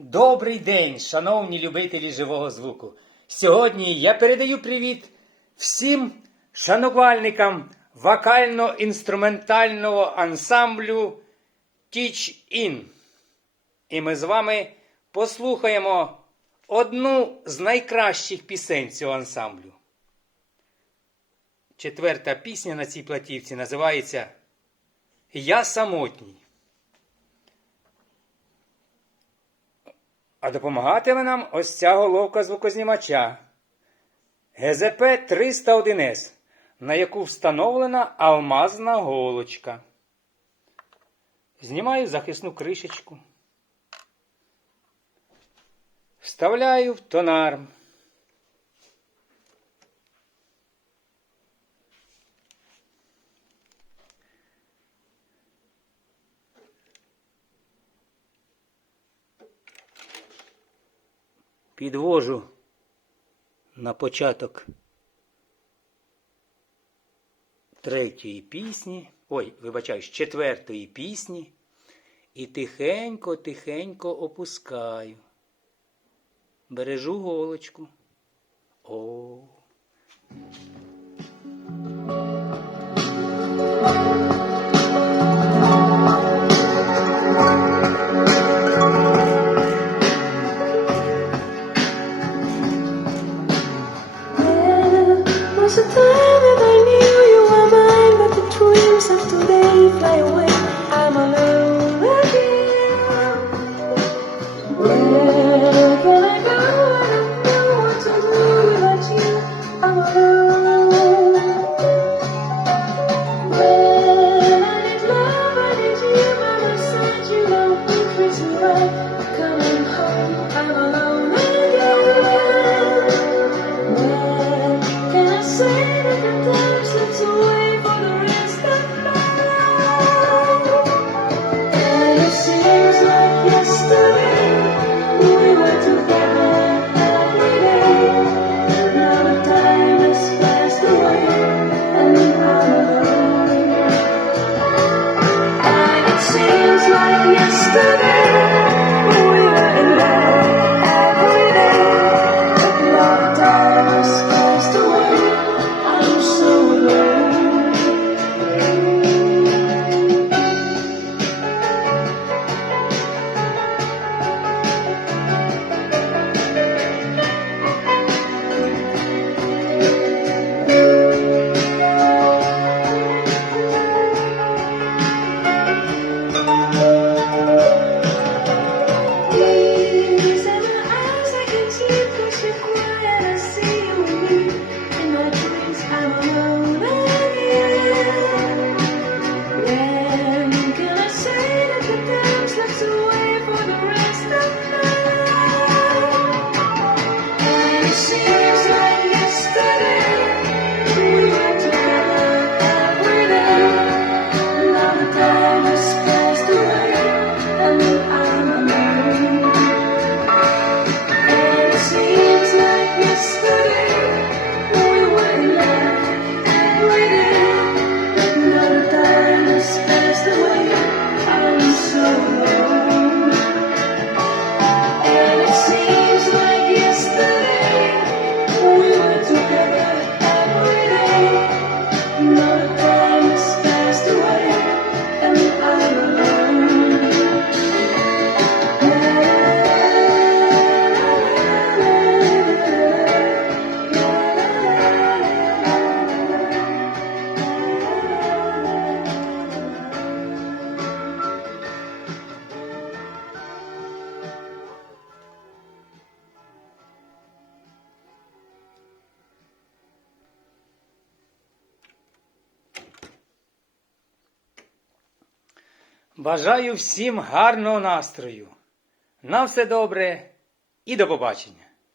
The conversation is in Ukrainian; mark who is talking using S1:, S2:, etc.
S1: Добрий день, шановні любителі живого звуку. Сьогодні я передаю привіт всім шанувальникам вокально-інструментального ансамблю Teach In. І ми з вами послухаємо одну з найкращих пісень цього ансамблю. Четверта пісня на цій платівці називається Я самотній. А допомагатиме нам ось ця головка звукознімача ГЗП 301С, на яку встановлена алмазна голочка. Знімаю захисну кришечку. Вставляю в тонар. Підвожу на початок третьої пісні, ой, вибачаюсь, четвертої пісні і тихенько-тихенько опускаю. Бережу голочку. О.
S2: a time when I knew you were mine, but the dreams of today fly away. I'm alone again. Where can I go? I don't know what to do without you. I'm alone. When I need love, I need you by my side. You know me crazy right. Coming home, I'm alone listening.
S1: Бажаю всім гарного настрою. На все добре і до побачення.